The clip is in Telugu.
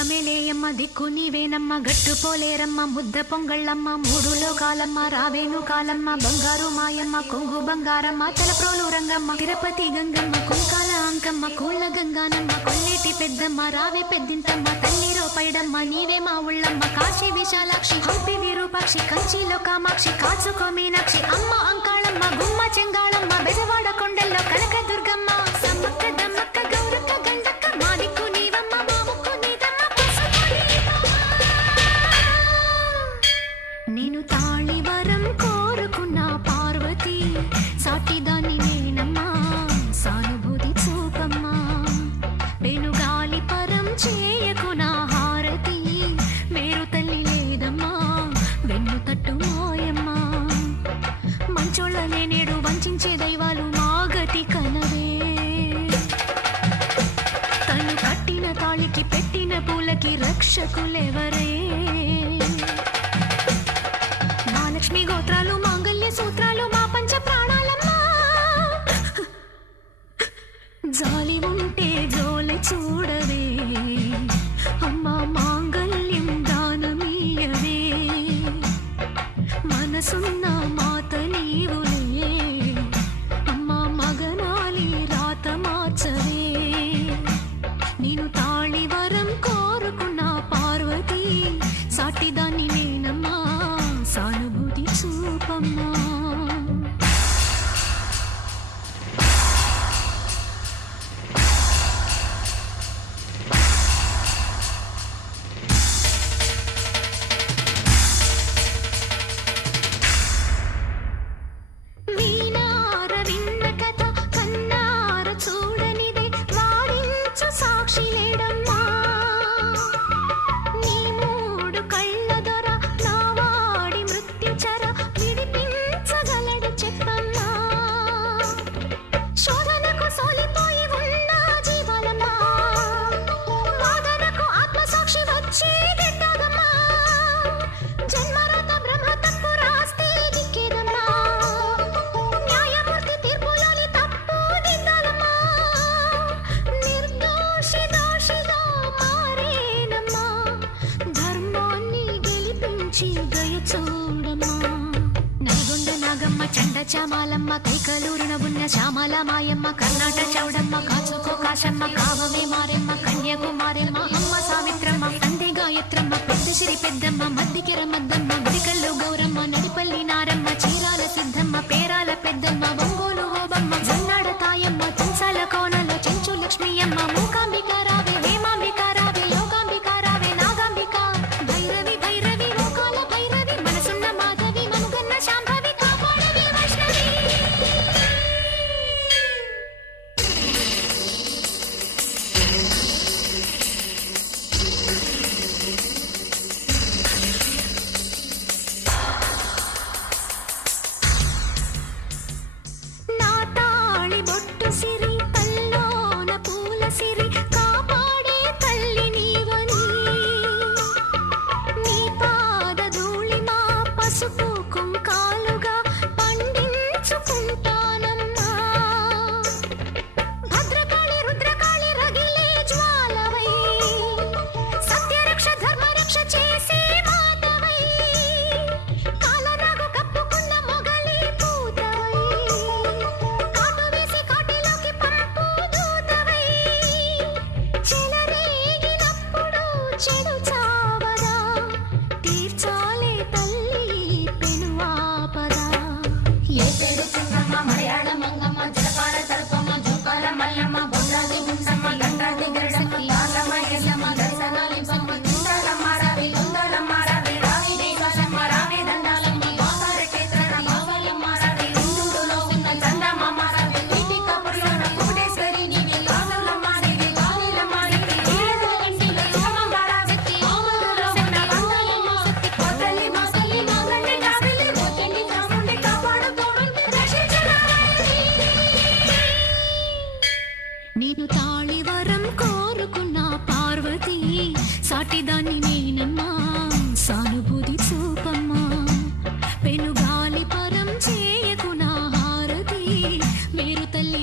దుర్గమేలేయమ్మ దిక్కు నీవేనమ్మ గట్టుపోలేరమ్మ ముద్ద పొంగళ్ళమ్మ మూడు లోకాలమ్మ రావేణు కాలమ్మ బంగారు మాయమ్మ కొంగు బంగారమ్మ తలప్రోలు రంగమ్మ తిరుపతి గంగమ్మ కుంకాల అంకమ్మ కూళ్ళ గంగానమ్మ కొల్లేటి పెద్దమ్మ రావే పెద్దింతమ్మ తల్లిరో పైడమ్మ నీవే మా ఉళ్ళమ్మ కాశీ విశాలాక్షి హంపి విరూపాక్షి కంచిలో కామాక్షి కాచుకో మీనాక్షి అమ్మ అంకాళమ్మ గుమ్మ చెంగాళమ్మ బెజవాడ కొండల్లో కనక దుర్గమ్మ సమ్మక్క దమ్మక్క గౌరక్క గండక్క మా దిక్కు నీవమ్మ మా ముక్కు నీదమ్మ పసుపు నీవమ్మ. నేను తాళివరం కోరుకున్న పార్వతి సాటిదాన్ని నేనమ్మా సానుభూతి చూపమ్మా వెనుగాలి పరం చేయకు నా హారతి మేరు తల్లి లేదమ్మా వెన్ను తట్టు మోయమ్మా మంచోళ్ళనే నేడు వంచే దైవాలు మా గతి కనవే తను కట్టిన తాళికి పెట్టిన పూలకి రక్షకులెవరే మహాలక్ష్మి గోత్రాలు మాంగళ్య సూత్రాలు మా పంచ ప్రాణాలమ్మా జాలి ఉంటే జోలి చూడవే అమ్మా మాంగళ్యం దానమీయవే మనసున్న మాత నీవులే అమ్మా మగనాలి రాత మార్చవే నేను తాళివరం కోరుకున్న పార్వతి సాటిదాన్ని నేనమ్మా సానుభూతి చూపమ్మా. వీణార విన్న కథ కన్నార చూడనిదే వాడించు సాక్షి లేడమ్మా నీ మూడు కళ్ళ దొర నా వాడి మృత్యుచర విడిపించగలడు చెప్పమ్మా శోధనకు సోలిపోయి ఉన్న జీవాలమ్మా వాదనకు ఆత్మసాక్షి వచ్చి దిట్టదమ్మా జన్మరత బ్రహ్మ తప్పు రాస్తే దిక్కేదమ్మా న్యాయమూర్తి తీర్పులోని తప్పు దిద్దాలమ్మా నిర్దోషి దోషిగా మారేనమ్మా ధర్మాన్ని గెలిపించి దయ చూడమ్మా నల్గొండ నాగమ్మ చండ చామాలమ్మ కైకలూరున ఉన్న శ్యామల మాయమ్మ కర్ణాట చౌడమ్మ కాచుకో కాశమ్మ కావవే మారెమ్మ కన్యాకుమారెమ్మ అమ్మ సావిత్రమ్మ తండ్రి గాయత్రమ్మ పెద్ద సిరి పెద్దమ్మ మద్దికెర మద్దమ్మ గుడికల్లు గౌరమ్మ నడిపల్లి నారమ్మ చీరాల సిద్ధమ్మ పేరాల పెద్దమ్మ ఒంగోలు ఓబమ్మ జన్నాడ తాయమ్మ తుంసాల కోనలో చెంచు లక్ష్మీ అమ్మ మూకాంబిక రావే హేమాంబిక రావే యోగాంబిక రావే నాగాంబిక భైరవి భైరవి ఓకాల భైరవి మనసున్న మాధవి మనుగన్న శాంభవి కాపాడవి వైష్ణవి. నా తాళి బొట్టు సిరి కల్లోన పూల సిరి కాపాడే తల్లి నీవని నీ పాద ధూళి మా పసుపు కుంకాలుగా పండించుకుంటానమ్మా భద్రకాళి రుద్రకాళి రగిలే జ్వాలవై సత్యరక్ష ధర్మరక్ష చేసే మాతవై కాలరాగు కప్పుకున్న మొగలి పూతవై కాటు వేసి కాటిలోకి పంపు దూతవై చెలరేగినప్పుడు చెడు చావదా తీర్చాలే తల్లి పెను ఆపదా ఏ చెడు చింగమ్మ మలయాళ మంగమ్మ జలపాల తలుపమ్మ జోకాల మల్లమ్మ బొండాది గుంసమ్మ గండాది గరడమ్మ కాలమ్మ ఎల్లమ్మ దర్శనాలి బమ్మ కుండాలమ్మ రావి దొంగలమ్మ రావి రావి దేవసమ్మ రావి దండాలమ్మ మాసార క్షేత్రన మావలమ్మ రావి ఇందూరులో ఉన్న చందమ్మ రావి నీటి కపుర్లోన కోటేశ్వరి నీవి కానులమ్మ నీవి కానిలమ్మ నీవి నీడల ఇంటిలో సోమమ్మ రావి ఆమరులో ఉన్న బంగాలమ్మ కొత్తలి మాసలి మాగండి కావిలి మొత్తండి చాముండి కాపాడు తోడుండి రక్షించరాయని నేను తాళివరం కోరుకున్న పార్వతి సాటిదాన్ని నేనమ్మా సానుభూతి చూపమ్మా పెనుగాలి పరం చేయకు నా హారతి మేరు తల్లి